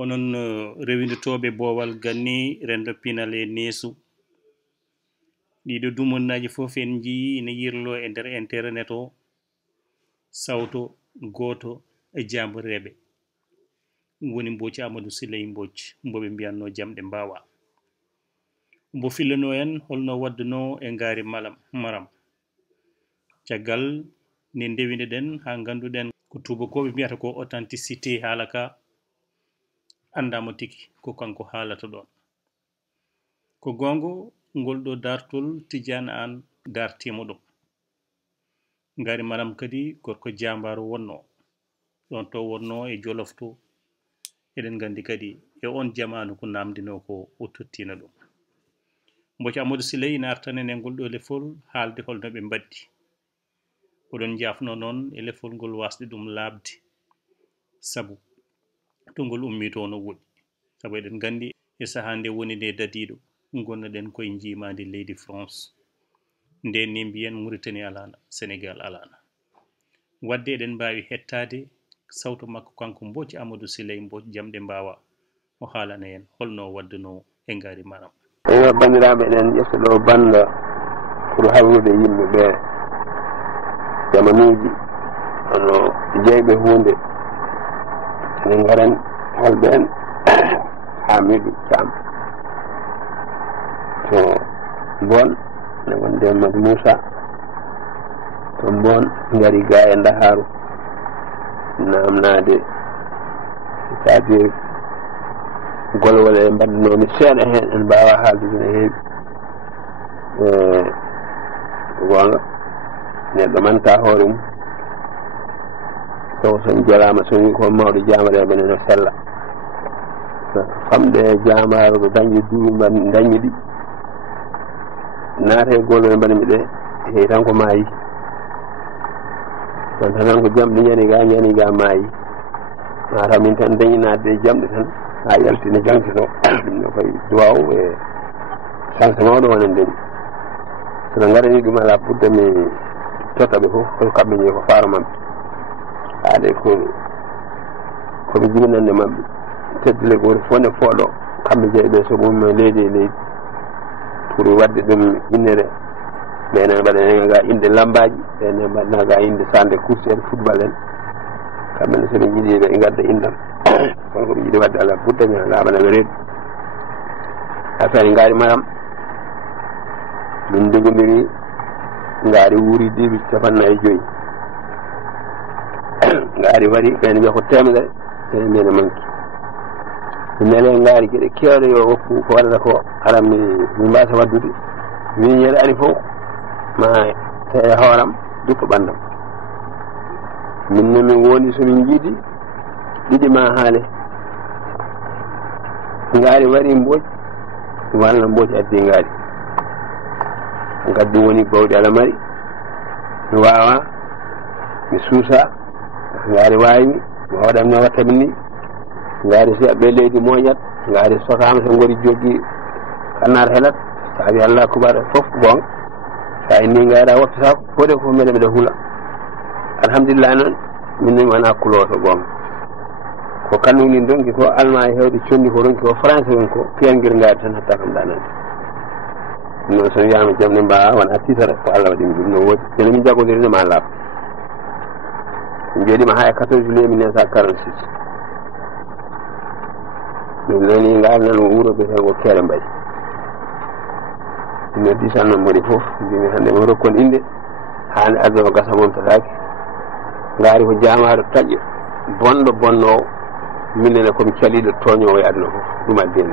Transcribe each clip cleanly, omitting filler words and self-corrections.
onon rewindotoɓe boowal ganni rendo pinal e neesu ɗiɗo dumonnaji fof en jii ne yirlo e nder internet o sawto goto e jamboreɓe woni Mbodj Amadou Sileye Mbodj mboɓe mbiyanno jamɗe mbawa mbo fillano en holno wadduno e ngaari maram caggal ne ndewineɗen ha ganduɗen ko tubakoɓe mbiyata ko authenticité haala ka andama tigi ko kanko haalata ɗon ko gongo ngol ɗo dartol Tidiane An dartimo ɗum ngaari maram kadi gorko jambaru wonno ɗon to wonno e Jolof to eɗen gandi kadi e on jamanu ko namdino ko o tottina ɗum Mbodj Amadou Sileye ina artanen e ngol ɗo lefol haalde holno ɓe mbaddi oɗon jafno noon e lefol ngol wasde ɗum labde sabu to ngol ummi to no woɗɗi sabu eɗen gandi e saaha nde woni nde dadiɗo gonnoɗen koye jimadi leydi France nden ni mbiyen Mauritanie alana Sénégal alana wadde eɗen mbawi hettade sawto makko kanko Mbodj Amadou Sileye Mbodj jamɗe mbawa o haalana en holno wadduno e ngaari maram eyo bandiraɓe eɗen ƴetta ɗo banda pour hawrude yimɓe ɓe jamanuji ono jeyɓe hunde ene garen holɓe en Hamidou Thiam to Mbon ne wonde Madi Moussa to Mbon gari ga e Ndaharu namnade c'est-à-dire golwol e mbaɗɗinomi seeɗa hen en mbawa haaldude no heewi gonga neɗɗo manta hoore mum taw son jalama so wi ko mawɗo jamareɓe neno sella famɗe jamare ko dañƴi duuɓi dañƴi ɗi naate golwol mbaɗimi ɗe heyi tan ko maayi on tan ko jamɗe ñani ga maayi mataw min tan dañi nadde e jamɗe tan ha yaltine jangtino ɗum no koye duwaw e chance mawɗo wonen ndeni sono garani ɗum ala ɓurde mi tottaɓe fof kono kamɓe ñi ko faaro mabɓe haade komi jibinande mabɓe teddile goto fof ne fooɗo kamɓe jeeɓe so mum leydi e leydi pour wadde ɗum innere ɓene mbaɗanaga inde lambaji ɓene mbaɗanaga inde sande course en football en kamɓene soɓe jiiɗi ɓe gadda indam kono koɓe jiiɗi wadde ala ɓurde mi laaɓanaɓe reedu affaire ngaari maram min jogodiri ngaari wuuri diɓi 45 ngaari waɗi ɓene mbiya ko temedere ene mbiene manki mi nele ngaari gueɗe kewɗe yo woppu ko waɗata ko aran mi mbasa waddude min yeɗe ari fof ma tawi hooram duppa ɓandam minne min woni somin jiiɗi ɗiɗi ma haale ngaari waɗi Mbodj walla Mbodj addi ngaari gaddi woni bawɗi alamari mi wawa mi suusa ngaari wawimi mi waɗam no wattami ni ngaari si aɓe leydi moƴat ngaari sokama so gori jogui kannar helat sa wi Allah kubaɗa foof gonga sa inni ngaara woppitako foɗe ko meɗe huula alhamdulillah noon min wona kuloto gonga ko kanuni donki ko allemand e hewde condi ko ronki ko français won ko piyangir ngaari tan hatta kam ɗanande non so wiyama jamde mbawa wona titara ko Allah waɗimi ɗum no woodi ene min jaggodirino ma laaɓa min jeeɗima ha e 14 juillet 1946 min nani ngal nan wuuro beten ko Keere Mbayi mi noddi sanno mbaɗi foof mbimi hande mo rokkon inde hande arde ko gasa momtatake ngaari ko jamaɗo taƴƴo bonɗo bonnowo minene komi caliɗo toñowo e aduna foof ɗum addi en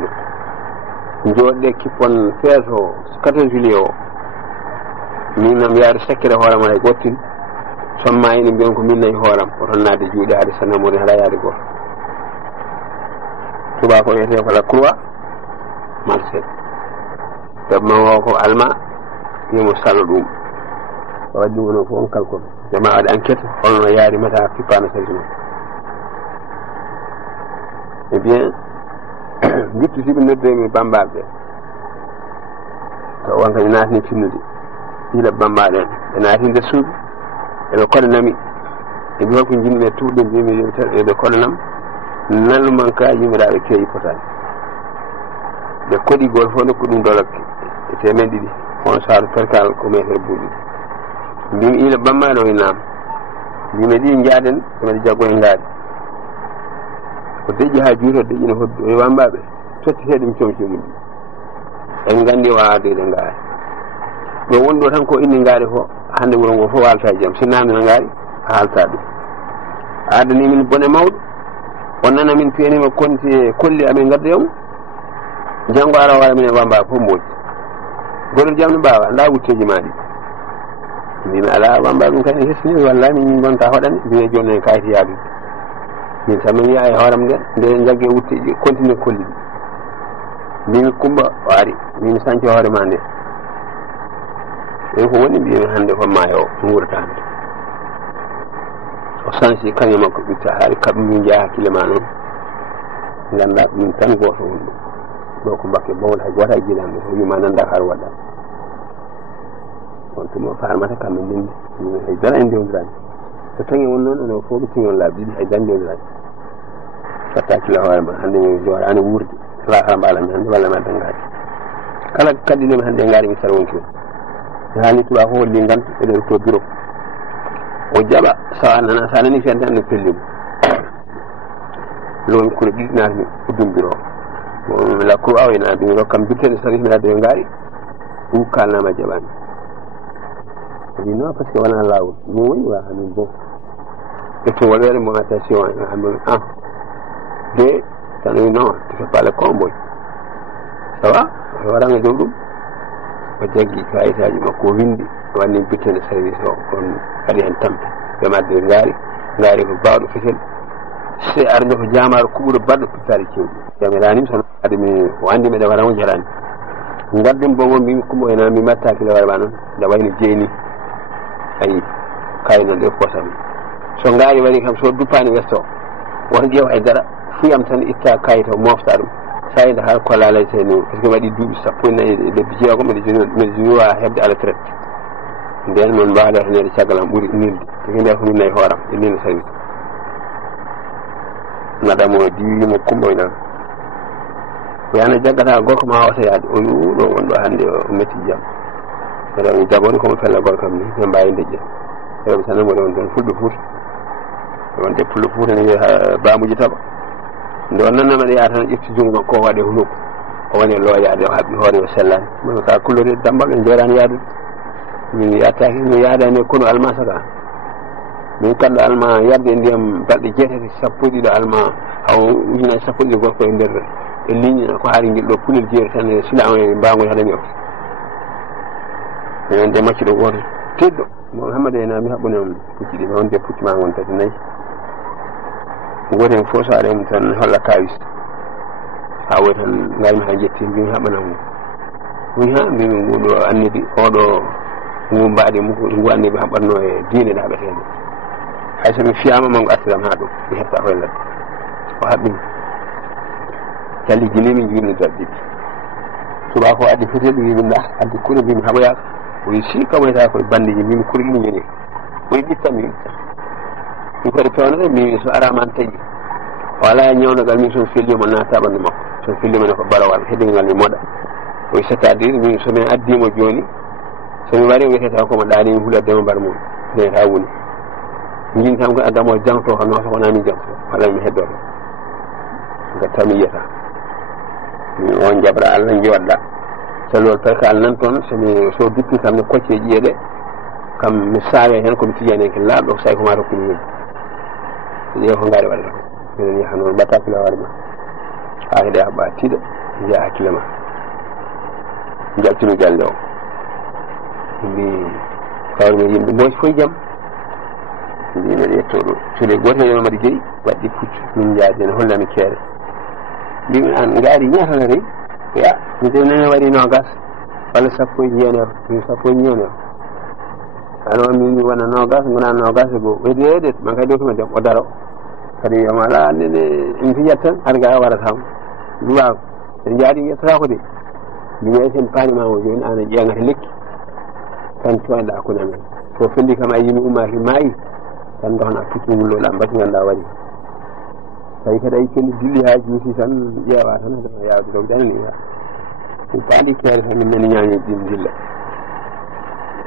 ɗum jooɗɗe kippon feeto 14 juillet o min nam yaade sakkire hoorema hay gottin somma ene mbiyon ko min nayi hooram oton nadde juuɗe haade sanamori haɗa yaade goto tuba ko wiyete ko la croix marché dabma o ko allemand yomo salo ɗum o waddi wono ko on kalkol jama waɗa enquête holno yaari mata pippano sarki mum eh bien gutti siɓe noddemi bambaɓe to won kadi natni finnude hiila bambaɗo en ɓe naati nder suuɓi eɓe koɗanami e mbi holko jinmi e tuuɗe mbimi eɓe koɗanam nalu man ka yimiraɓe keeyi potani ɓe koɗigol fof nokku ɗum dolakke e temen ɗiɗi on saaru perkal ko metere buuɗi mbimi ila bammaɗo e naam mbimi ɗi jaaden emeɗe jaggo e ngaari ko deƴƴi ha juuto deƴƴino hoddu e wambaɓe tottiteɗe mi comci muɗum en gandi waadede ngaari ɗo woni ɗo tan ko inni ngaari fo hande wuuro ngo fof walta jaam si namdina ngaari a halta ɗum adani min bone mawɗo on nana min piyanima konti e kolli amen gadda yam janggo ara wara min e wamba fof mboji goɗo jam no mbawa anda wutteji maɗi mbimi ala wamba ɗum kadi hessini walla min gonta hoɗani mbimi joni en kayiti yaadude min tan min yaa e hooram nden nde jaggue wutteji continue kolli ɗi mbimi Kumba waari mbimi sanci hoore ma nde ɗen ko woni mbimi hande ko maayo guurata hande o sanci kañum makko ɓitta haari kaɓe min jeeya hakkille ma noon ganda min tan goto won ɗo ko bakke bawol hay goto hay jiilanɓe so wima nan Dakar waɗɗa on tuma farmata kamɓe ndindi min haydara en dewdirani so tawi won noon ono fof ɓe tiñon laabi ɗiɗi haydara dewdirani fatta hakkille hoore ma hande mi joorani wurde ala kala mbaalami hande walla ma dangaki kala kadɗinemi hande ngaari mi sara wonki on mi haalni tuba fof holli gantu eɗen to bureau o jaɓa sa nani fiyande tan no pellimo lomi kuro ɗiɗi natami uddum bureau mi lakkoru aw ena ɗum rokkam birtede sarif mi adde yo ngaari ɗum kalnama jaɓani adi non par ce que wona lawol ɗum woni wa hamin bon ƴetto wolwere mo attention hamin de tan wi non tu fais pas le comboy ça va o waranga dow ɗum o jaggi kayitaji makko o windi wanni birtede service o on waɗi hen tampe ɓe madde ngaari ko bawɗo fetel se arde ko jamaro kuɓuɗo baɗɗo pittari cewɗi jami ranimi tan ade mi o andi meɗe waramo jarani gadden bomo mbimi Kumba ena mi mattaki leware ma noon nde wayno jeeni ayi kayno nde posami so ngaari wari kam so duppani westo woto ƴeew haydara fuyam tan itta kayita mofta ɗum sayide har ko laalayte ni par ce que waɗi duuɓi 14 lebbi jeegom mbiɗe jowa hebde à la traite nden noon mbawata nede caggal am ɓuuri nilde tigi nder ko min nayi hooram e nino sawi madame o diwimo Kumba nan yana jaggata gorko ma wasa yaade o ɗo wonɗo hande o metti jaam saɗa mi jagoni komo fella gorkam ni ɓe mbawi deƴƴe rewɓe tan moɗe on toon fulɓe Fuuta wonde fulɓe Fuuta ne wiya bamuji taɓa nde on nannamaɗe yaha tan ƴefti jungo makko o waɗe huluk o woni e looyaade o haɓɓi hoore o sellani mono ka kullode dambal en jorani yaadude min yattaki mi yaadani kono almasa ka min kalɗo alma yadde ndiyam balɗe 7 sappo e ɗiɗo alma haw ujunaji sappo e ɗiɗo gorko e nder e ligne ko haari guel ɗo pulel jeeri tan e sila e mbagol haɗani o minen de maccuɗo goto teɗɗo Mouhammad ena mi haɓɓunema pucci ɗi mi wonde pucci ma gon tati nayyi goto hen fof so aɗemi tan holla kawis ha woy tan garmi ha jetti mbimi haɓanamo woni ha mbimi nguɗo annibi oɗo ngu mbaɗi ngu annibi haɓatno e diine ɗe haɓetede hay somi fiyama mango artiram ha ɗum mi hefta koye ladde o haɓɓimi calli guilimi jurni darɗiɗi suba ko addi fotel wimi nda addi kuure mbimi haɓoyaka o wi si kamoyta koye bandiji mbimi kuure ɗiɗi joni oyi ɗittan mi itta ɗum kadi pewnere mbimi so arama an taƴi o ala ñawnogal min somi fellimo naata ɓandu makko somi fellimo ne ko balawal heɗingal mi moɗa o wi c'est à dire min somin addimo joni somi wari wiyeteta komo ɗanimi huladdema mbar mum neta woni jini tan ko addamo jangto ko nooto wonami jangto walla mi heddoto gatta mi yiyata on jabra Allah joɗɗa sellol perkal nan toon somi so duppi kam ne kocce ƴiyeɗe kam mi saawe hen komi tijani hen ke laaɓɗo ko sawi ko mata komi hen ƴeew ko ngaari waɗata ko minen yaha noon mbatta hakkille hoore ma ha heeɗe haɓɓa tiiɗa jiya hakkille ma jaltimi galle o mbi kawrimi yimɓe mboci foye jaam mbi mbeɗa yettoɗo cuuɗe goto hen mbaɗi jeeyi waɗɗi puccu min jaadi hen hollami keere mbimi an ngaari ñaata rewi ya mi de nene waɗi nogas walla sappo e jeenewo min sappo e jeenewo alors min wona nogas gona nogas e goo weedi eɗet man kadi dokima dem o daro kadi wiyama ala nene mi fijat tan har ga waratama duwa en jaadi yettata ko de mbimi sen paanimamo joni an ƴeengata lekki tan coyɗa hakkude men so felli kam a yimi ummaki maayi tan dohna puccu ngulloɗa mbasi ganduɗa waɗi tawi kadi ay condi dilli ha juuti tan ƴeewa tan haɗa yawde dow ɗanani wa ɗum paali keere tan min nani ñaami ɗin dilla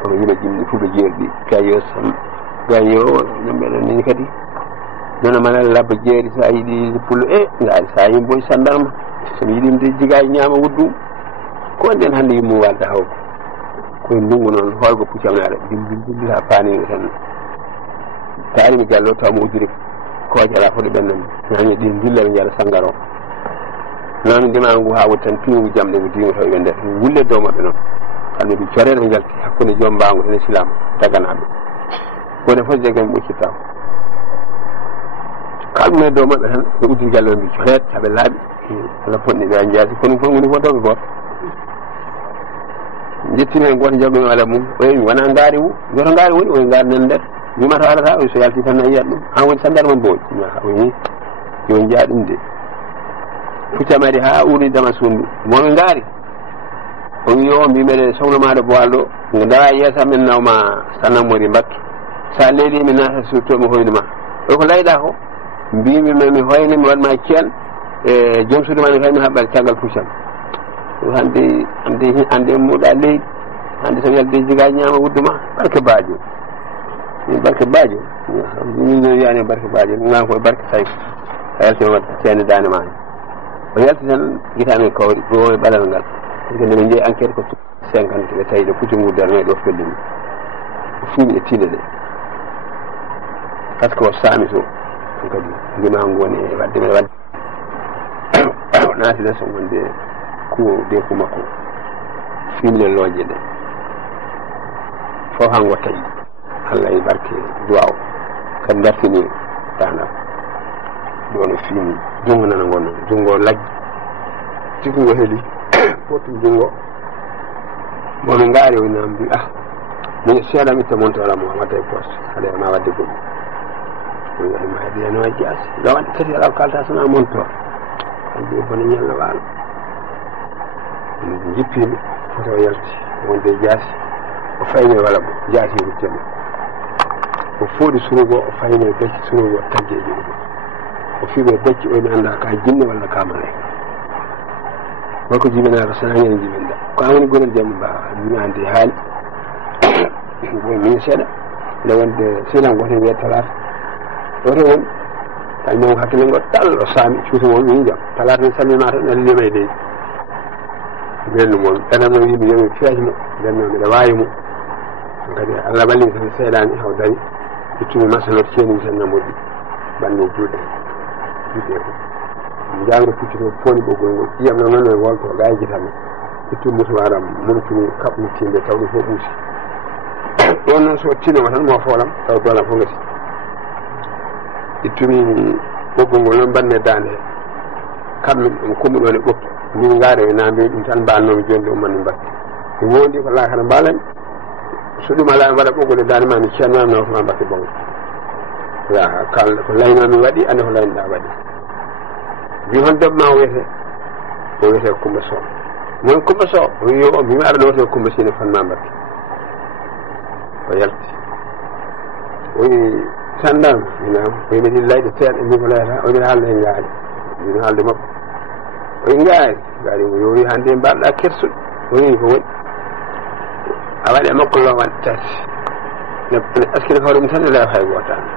kono yimɓe jimɗi fuɓe jeerɗi gayo sam gayo yimɓe ɗon nani kadi nono mana labba jeeri sa yiɗi pullo ngaari sa yim boy sandarma somi yiɗi mde jigayi ñaama wuddum ko nden hannde yimmu walda hawko koye ndungu noon holgo puccamnaɗa dilli ha paanimi tan taarimi gallo taw mo uddiri kooje ala foɗo ɓennami ñaami ɗin dilla ɓe jaara sangar o noon ndema ngu ha woodi tan piigu jamɗe ngu diimo taw ɓe nder wulle dow maɓɓe noon kamɓe mbi coreɗe ɓe jalti hakkude joom mbaangu ene silama daganaɓe wone fof jegami ɓoccittako kalɗume dow maɓɓe tan ɓe uddiri galle ɓe mbi coreɗe haɓe laaɓi ala fonɗi ɓe a jaati kono fof woni fof dowɓe goto jettimi hen goto jawɓe ala mum o wi mi wona ngaari wu goto ngaari woni oye ngaari nan nder wimata alata o so yalti tan a yiyat ɗum an woni sandar mon booƴi oyi yo jaa ɗum de puccamari ha urnidama sundu momi ngaari o wi yo mbimeɗe sohna maɗa boal ɗo ngo dawa yeesa men nawma sanamori mbakki sa leeli mi nata surtout mi hoynuma ɗo ko layɗa ko mbimi mi hoyni mi waɗma ceen e joom suudu ma mi kay mi haɓɓat caggal puccam hande muɗa leydi hande so yalde jigaji ñama wudduma barke baajo min barke baajo min no wiyani barke baajo gan koye barke tawi a yalti wadde ceene dande ma o yalti tan guitami kawri ɗo e ɓalal ngal parce que ndeɓe jeeyi enquête ko 50 ɓe tawi ɗo pucci nguddere ɗo fellimi o fuumi e tiiɗe ɗe par ce que o saami so kadi ndima ngoni e wadde mbeɗa wadde naati ɗen so wonde deku makko fimle looje ɗe fof hango tawi Allah e barke duwa o kadi dartini dana ɗo no fimi jungo nana gonno jungo laggi tigungo heeli fotum jungo momi ngaari o nam mbi min seeɗa mitta montoramo wadda e poste haɗa ma wadde goɗɗum ma heeɗi no waji as ɗo wadde kadi ala kalta sona montor andi bone ñalla waalo jippimi foto yalti wonde jaasi o fayne wala mo jaasi ruttema o fooɗi surugo o fayne becci surugo tagge e juuɗe o fiɓe becci o mi anda ka jinne walla ka malayka wonko jibinaka sanangene jibinɗa ko an woni gonel jamma mbawa mi andi haali min seeɗa nde wonde sinan goto wiye talata ɗoto woni kañum hakkille ngo tal o saami cuuti mon min jam talata min salmima tan ne lima e leydi ɓennu moon ɓenam noon yimɓe yomi feeje mo ɓenno mbiɗa wawi mo kadi Allah balli tan seeɗani haw dari ittumi masaloto ceenimi tan namoɗɗi banni juuɗe ko jangre pucci to poni ɓoggol ngol ƴiyam no noon e wolto gayjitami ittumi musuwaram mumtumi kaɓmi tinde taw ɗum fof ɓuusi ɗon noon so tinoma tan mo foolam taw dolam fof gasi ittumi ɓoggol ngol noon banne dande kammi ɗum kummuɗon e ɓokki min ngaare e nambi ɗum tan mbalnomi joni ɗo ummanmi mbakki mi wondi ko lakara mbalami so ɗum ala mi waɗa ɓoggol e dande ma mi ceennami nawtoma mbakki bongo ya kal ko laynami waɗi ande ko laynoɗa waɗi wi hon debbo ma o wiyete Coumba Sow mon Coumba Sow o wi yo mbimi aɗa lowte Coumba Sine fanma mbakki o yalti o wi sandarma minam o yimi ɗi layɗe teeɗe mbi ko layata o mbiɗa haalde e ngaari mbino haalde makko o wi ngaari mo yowi hannde mbaɗɗa kersuɗo o wi ko woɗi a waɗi e makko lowan tati ne askine hoore mum tan e leew hay gootani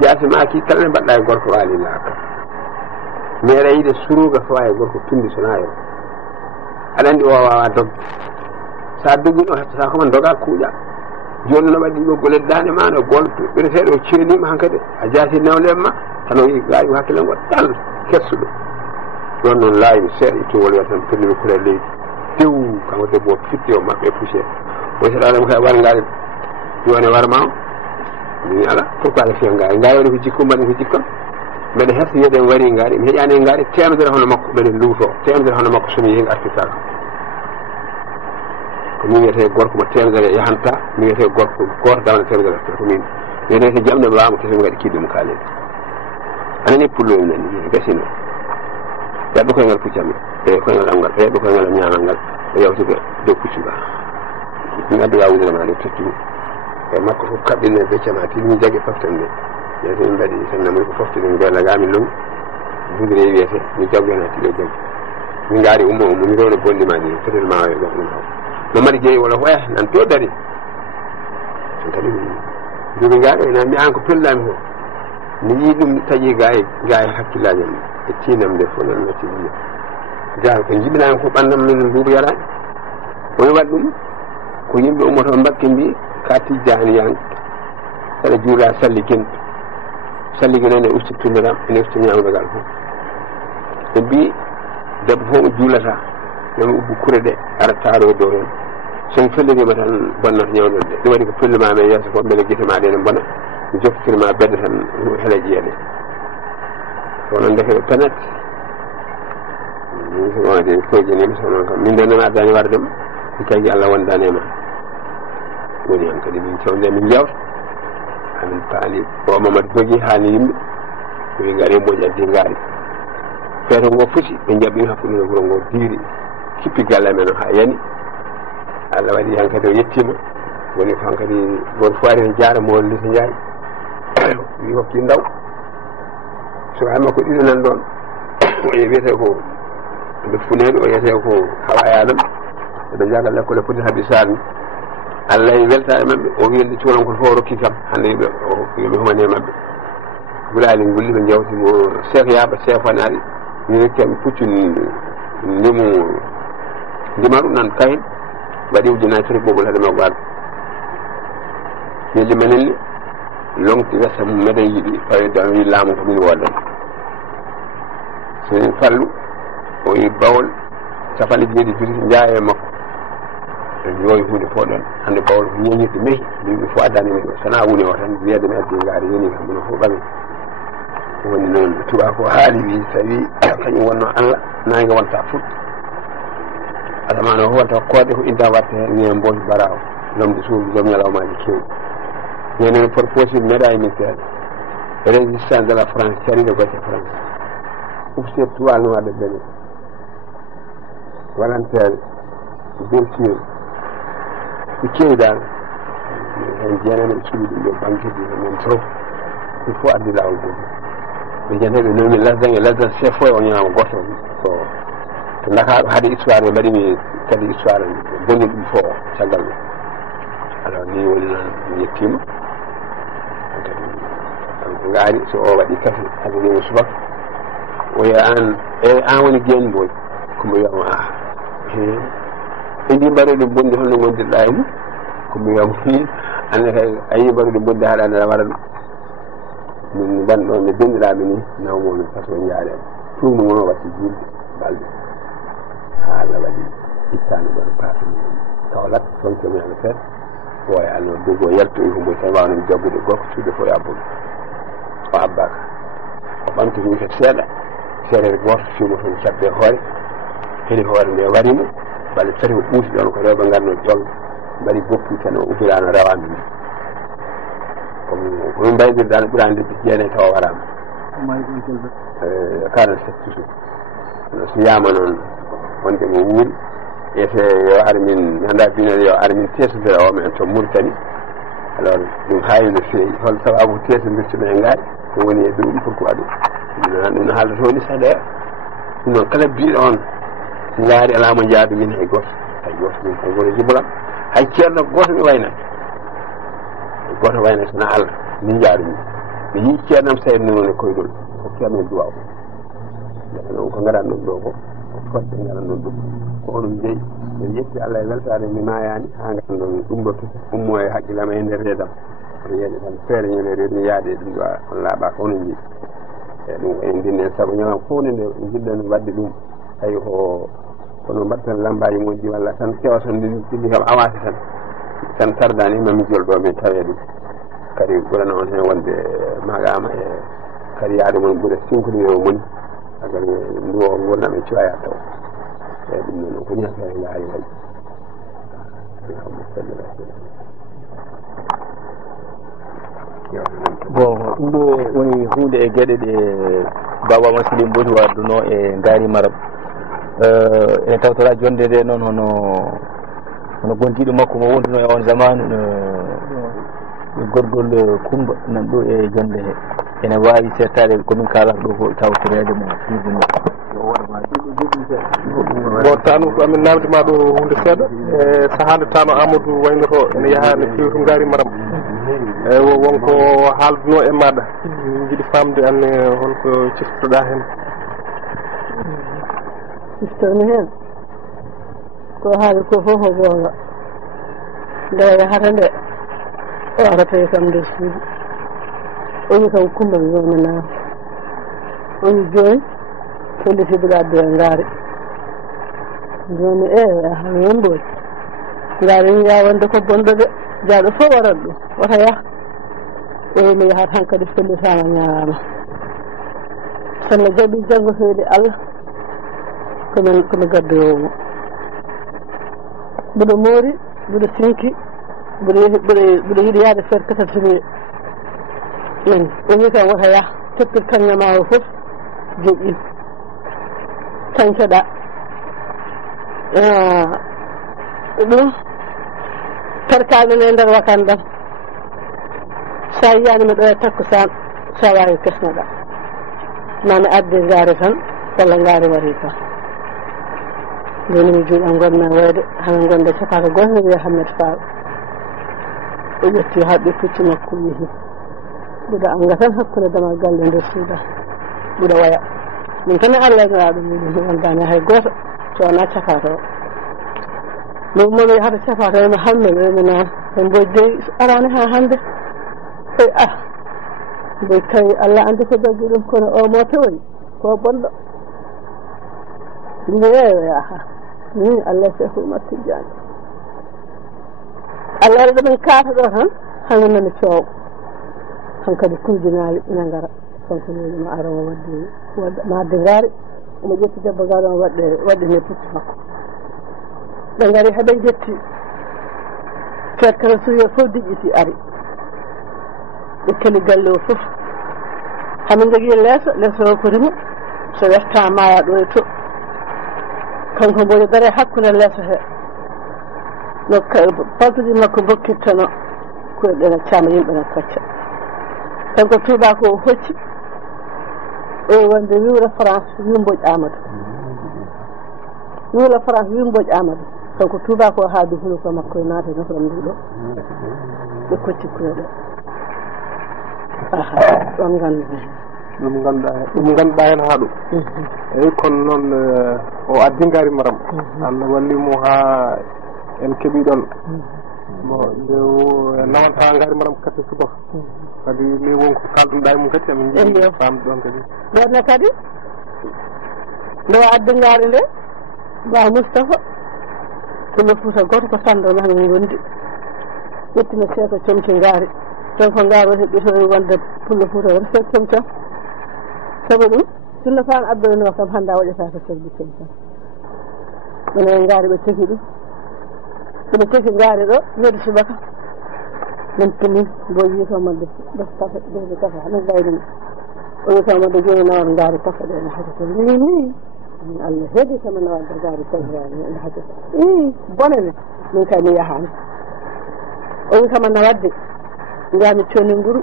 jaasi maki kala nde mbaɗɗa e gorko waali laaka mere yiide suruga fawa e gorko tundi sona yo aɗa anndi o wawa dogde sa doggino hettata koman doga kuuƴa joni no waɗi ɓoggol e dande ma no golto ɓereteɗo o ceelima hankadi a jaasi nawlema ma tan o wi gaawi hakkille ngo ɗal kersuɗo ɗon noon laawimi seeɗa ittugol wiya tan pellimi kula leydi tew kanko debbo o fitti o maɓɓe poussiére o seeɗaɗamo kay war ngaari joni warma o mini ala pourquoi aɗa fiya ngaari ngaari waɗi ko jikku mbaɗi ko jikkam mbeɗa herta yiyaɗen wari ngaari mi heƴani e ngaari temedere hono makko mbeɗen luuto temedere hono makko somi yehi artitaka ko min wiyete gorko mo temedere yahanta mi wiyete gorko goto dawna temedere artita ko min wiyete jamɗe mbawamo kesimi waɗi kidde mo kaalede anani pullomi nani gasino yaɓɓe koyngal puccami e koyngal am ngal e yaɓɓe koyngal am ñamal ngal e yawtude dow puccu nga mi addu yawudere ma nde tottumi e makko fof kaɓɓinne beccama timi jaggue paften nde yeso min mbaɗi sannamuy ko foftinen gollagami lum budre wiyete mi jaggoen hakkille jaggi min gaari ummo o mumi rowno bonɗima ɗi peut être ma wawi ɗum haw mamadi jeeyi wala ko nan to dari tan kadi jogi gaari ena mi an ko pellami ko mi yii ɗum taƴi ga e hakkillaji am e tinam nde fof nan natti wiya ga ko jibinami ko ɓandam min Boubou yarani omi waɗ ɗum ko yimɓe ummoto mbakke mbi ka tijjani yan saɗa juula salligui noon e ustittuderam ene usti ñamdogal fof ɓe mbi debbo fof mo juulata yomi ubbu kure ɗe ara taaro dow hen somi fellirima tan bonnata ñawdode ɗe ɗum waɗi ko fellumami e yeeso ko beele guite maɗe ene bona mi jokkitirma bedde tan heele ƴeeɗe kono ndeke ɓe penet wonde koyƴinimi so noon kam min nde noon addani wardema mi tagui Allah wondanema woni han kadi min cewde min jewta amin paali o Mamadou jogui haali yimɓe wi gaari mboji addi gaari feeto ngo fusi ɓe jaɓɓimi hakkude wuuro ngo diiri kippi galle men ha yani Allah waɗi han kadi o yettima woni ko han kadi goto fof ari ne jaara mo Lissa Ndiaye wi hokki ndaw sukaɓe makko ɗiɗo nan ɗon o wiyete ko ɓe funeɓe o wiyete ko Hawa Adam eɓe jaga l'école poti haaɓi sarni Allah e weltare mabɓe o wiyande cuurankol fof o rokki kam hande yoɓe humane mabɓe gulali gulli ɓe jawtimo Cheikh Yaba sefanaɗi mi rokki mi puccuni ndimaru nan kayen waɗi ujunnaje tati ɓoggol haade makko arde ñalli menen ni longti wesa mum meɗen yiiɗi fawide am wi laamu ko min woɗɗon somin fallu o wi Bawol capanɗe jeeɗi juuti jaa e makko e jooyi hunde fof ɗon hande Bawol ko ñeñirde mehi yimɓe fof addanimi ɗo sona woni o tan wiyede mi addi gaari yoni kam mino fof ɓami woni noon tuba ko haali wi tawi kañum wonno Allah nangue wonta fuɗ asamane o wonta koode ko inda watte ni mboji baraw lomde suudu joom ñalawmaji kewɗi ñenen proposé médaille militaire résistance de la France caride gocce France officier toile noir de Bénin volontaire blessure ko kewi dal hen jeenani ɓe cuuɗi ɗum ɗo banqueji men trop il faut addi lawol goto ɓe jeeteɓe nomi lasdan e lasdan chef fo o ñama goto ko to Dakaru haade histoire ɓe mbaɗimi kadi histoire bonni ɗum fo caggal ɗum alors ni woni noon mi yettima kadi gaari so o waɗi kafe addanimo subaka o wiya an woni Guiyen Mboy komo wiyama ɓe ndi mbaɗoɗe bonde holno gondirɗa e mum komo wiyama ande kay a yi mbaɗoɗe bonde haɗa ande aɗa waɗa ɗum min mbanɗon ne denɗiraɓe ni nawmomin par ce que jaaɗema tuumno won o watti jilde balɗe ha Allah waɗi ittani ɗon paatumi Kaolack fonkomi ame feet ɓooya Allah o dogo yaltoyi ko mboy tan wawnami jaggude gorko cuuɗe fof abbuɗo o abbaka o ɓamtimi kadi seeɗa seeɗere goto fiimo toon cabbe hoore heɗi hoore nde warimo balle tati o ɓuuti ɗon ko rewɓe garno jolɗo mbaɗi goppi tan o ubbirano rawami ndi komin mbaydirɗa no ɓuurani lebbi jeenayi tawa warama 47 toujours so yama noon wonde mo wuuri ete yo ar min anda binen yo ar min tesodira o men to Mauritanie alors ɗum haawi no feewi hol sababu tesodirtuɗo e ngaari ko woni e ɗum pourquoi ɗum no haalda toon ni saɗa ɗum noon kala biɗo on ngaari alamo jaadu min hay goto min ko goto jibulam hay ceerno goto mi waynani goto waynani sona Allah min jaadu mi yii ceernam sayid noon e koydol ko ceerno e duwaw noon ko ngaɗan ɗum ɗo ko fodde ngaɗan ɗum ɗum ko oɗum jeeyi mi yetti Allah e weltade mi mayani ha ngaɗan ɗon ɗum ɗo ummo e haqqillama e nder reedam oto yeeɗe tan feere ñande reedu mi yaade ɗum ɗo on laaɓa ko onon jii e ɗum en dinne en saabu ñalam fof nde jiɗɗen wadde ɗum tawi ko kono mbaɗtan lambaji moƴƴi walla tan kewa ton ɗiɗi kam awata tan tardani mami jolɗo min tawe ɗum kadi ɓurana on hen wonde magama e kadi yaade mon ɓuura sinkude o moni agar ndu o gurnam e cuwaya taw eyi ɗum noon ko ñaka e laari waɗi bon ɗum ɗo woni hunde e gueɗe ɗe Baba Massily Mbodji wadduno e ngaari Marab ene tawtora jonde nde noon hono gondiɗo makko mo wonduno e on zaman gorgol kumba nan ɗo e jonde he ene wawi settade komin kalata ɗo ko tawtorede mo firdino bon tanu ko amin namdima ɗo hunde seeɗa e sahade tano Amadou waynoto ene yaaha ne fewi to Ngari Maram e wonko haalduno e maɗa jiiɗi famde anne holko ciftoɗa hen ciftoni hen ko haali ko fof o gonga nde yahata nde o arata kam nder suudu o wi kam Coumba mi wonanama o wi joni sollitiɓe addu e Ngari joni mi womboy Ngari wiya wonde ko bonɗo de jaaɗo fof warat ɗum wata yaah o wi mi yahat han kadi sollitama ñawama sono jaaɓi janggo feyde Allah komi gaddoyomo mbiɗo moori mbiɗo sinki mbiɗo yiiɗi yaade feere katatimi nani o wi kam wota yaah toppir kañƴama o fof joƴƴin tañcoɗa ɗum perkalmen e nder wakandam sa yiyanimi ɗo e takkusan sa wawi kesnoɗa mami adde Ngari tan walla Ngari wari tan joni mi juuɗam gonno wayde hana gonde capaka goto wiya Hammet Fall o ƴetti haɓɓi pucci makko yeehi ɓuɗa anga tan hakkude dama galle nder suuda ɓuɗa waya min tan Allah e nuraɗo muɗum mi wondani hay goto so wona capato o momi yahata capato wima Hammet wimi noon e mboy dey arani ha hande ey mboy tawi Allah andi ko jaggi ɗum kono o mo tewani ko bonɗo mbi yaha Allah Cheikh Oumar Tidiane Allah waɗi ɗumen kaata ɗo tan hanmi nani coow han kadi kurdinali ina ngara kanko wiima ara o wadde Ngari omo ƴetti debbo Ngari o waɗɗine pucci makko ɓe ngari haɓe jetti feet kala suuyo fof diƴƴiti ari ɓe keli galle o fof hamin jogui leeso o ko rimo so werta maya ɗo e to kanko mboɗo dare hakkude leeso he no paltuji makko bokkirtano koyɗe ne caama yimɓe ne kacca kanko tubako o hocci o wonde wiwre France Wimboj Amadou wiwre France Wimboj Amadou kanko tubako o haadi huno ko makko e naata nofram nduɗo ɓe kocci koyɗe ɗon ganduɗa ɗum ganduɗa hen ha ɗum eyyi kono noon o addi Ngari Maram Allah wallimo ha en keeɓi ɗon bon nde nawanta Ngari Maram kadi subaka kadi ni wonko kaldunoɗa e mum kadi emin jiiɗi famde ɗon kadi ɗonne kadi nde addi Ngari nde Ba Moustapha Pullo Fouta goto ko Sandone hamin gondi ƴettina seeɗa comci Ngari ton ko Ngari o heɓɓito wonde Pullo Fouta wata seeɗa comcam sabu ɗum sinno fan addoyno kam hannde a waɗata ko serbi comcam ene Ngari ɓe teki ɗum soɓe teki Ngari ɗo noddi subaka min pini mbo wiyetoma def kafe defde kafe haɗa gayɗum o wiyetoma de joni nawat Ngari kafe ɗe ene hakkata ni Allah heedi kami nawatde Ngari kafe ene hakkata bonene min kay mi yahani o wi kama nawadde mbiyami conni nguru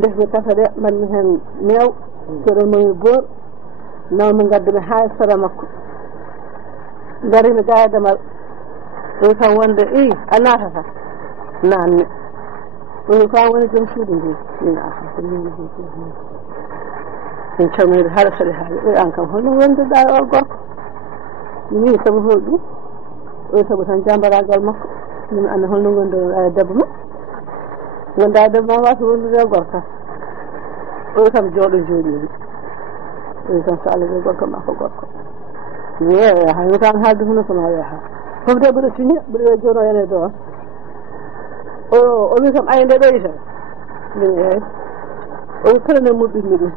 defde kafe ɗe mbanmi hen meew keɗomomi boor nawmi gaddumi ha e sara makko darimi ga e damal wi kam wonde a natata nanne wi ko an woni joom suudu ndu min ko min joom suudu min calmide haɗa saɗi haali wi an kam holno wonduɗa o gorko mi sabu hol ɗum wi sabu tan jambaragal makko min anda holno gonde debbo ma gonda debbo ma wasa wondude e gorka wi kam jooɗo jooɗimi wi kam so Allah wi gorko ma ko gorko hay mi tan haalde huno kono yaha fof de ɓeɗo signé ɓeɗo wiya joni o yana ɗo o wi kam ayde ɗo yita min eyi o wi kala ne muɓɓinmi ɗum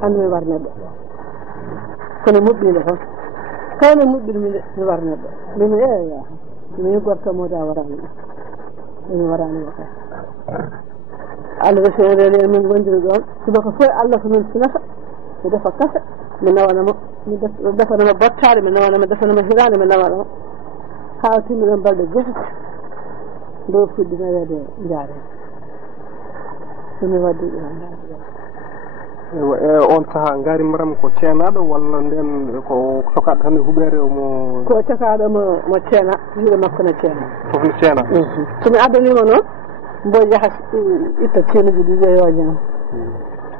hande mi war neɗɗo kono muɓɓinde tan kala ne muɓɓinmi de mi war neɗɗo min yaha min gorko mode a warani ɗum min warani o kay Allah resireni min gondiri ɗon subaka fof Allah ko min sinata mi defa kafe mi nawanamo mi defanama bottade mi nawanama defanama hirande mi nawanama ha timmi ɗon balɗe 7 nde fuɗɗi nawede jaarede ɗumi waddi e on sahaa ngaari maram ko ceenaaɗo walla nden ko cokaɗo tan e huɓeere omo ko cokaɗo mo ceena juuɗe makko ne ceena fof ne ceena somi addanima noon mbo jaha itta ceenuji ɗi wiya yo ñaam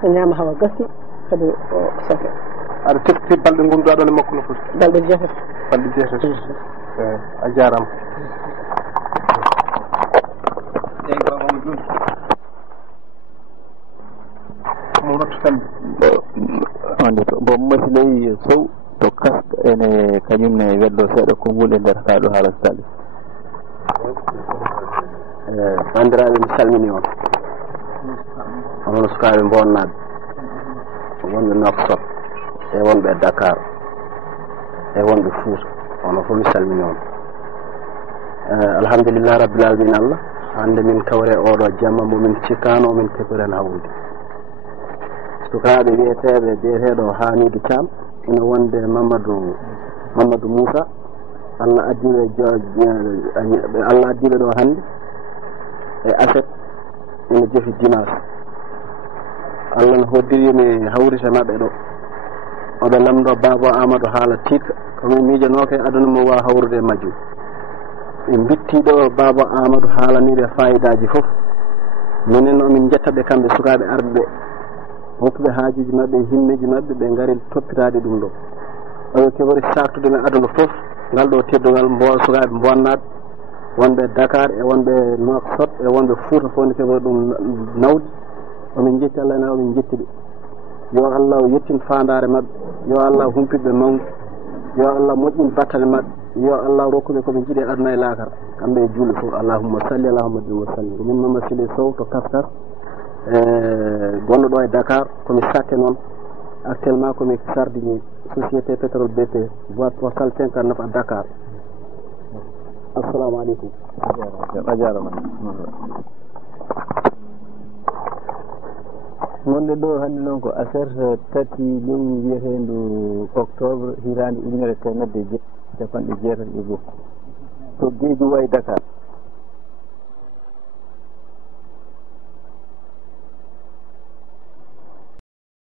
o ñaama hawa gasna kadi o soke aɗa tefti balɗe ngonnduɗa ɗon e makko no foti balɗe jeetati balɗe jeetati a jarama bon masiley sow to kaska ene kañumne weddo seeɗa ko ngule nder ha ɗo haala sali bandiraɓe mi salmini on onon sukaɓe bonnaɓe wonɓe Nouakchott e wonɓe Dakar e wonɓe Fouta ono fof mi salmini on alhamdulillah rabbil alamin Allah hande min kawre oɗo jamma momin cikkano min keɓiren hawrude sukaɓe biyeteɗo Hamidou Thiam ina wonde Mamadou Moussa Allah addiɓe ɗo hande e aset ina jofi dimanche Allah no hoddirimi hawrita mabɓe ɗo oɗo lamɗo Baba Amadou haala tikka komin miijanoke aduna mo wawa hawrude majjum ɓe bittiɗo Baba Amadou haalanire fayidaji foof minen omin jettaɓe kamɓe sukaɓe arɓe ɓe hokkuɓe haajuji mabɓe himmeji mabɓe ɓe gaari toppitade ɗum ɗo oyo keɓori saktude men aduna foof ngal ɗo teddugal sukaɓe bonnaɓe wonɓe Dakar e wonɓe Nouakchott e wonɓe Fouta fof ne keɓori ɗum nawde omin jetti Allah ena omin jettiɓe yo Allah yettin fandare mabɓe yo Allah humpitɓe mawde yo Allah moƴƴin battane mabɓe yo Allah rokkuɓe koɓe jiiɗi aduna e lakara kamɓe e julɓe fof allahumma salli ala Muhammadin wa sallim komin Mamadou Siley Sow to Kaftar gonɗo ɗo e Dakar komi sakke noon actuellement komi sardini société pétrole BP boîte postale 59 à Dakar assalamu aleykum a jarama gonɗe ɗo hannde noon ko affaire tati lewru wiyetendu octobre hirande ujunere temedde capanɗe jeetati e goho to Guédiawaye Dakar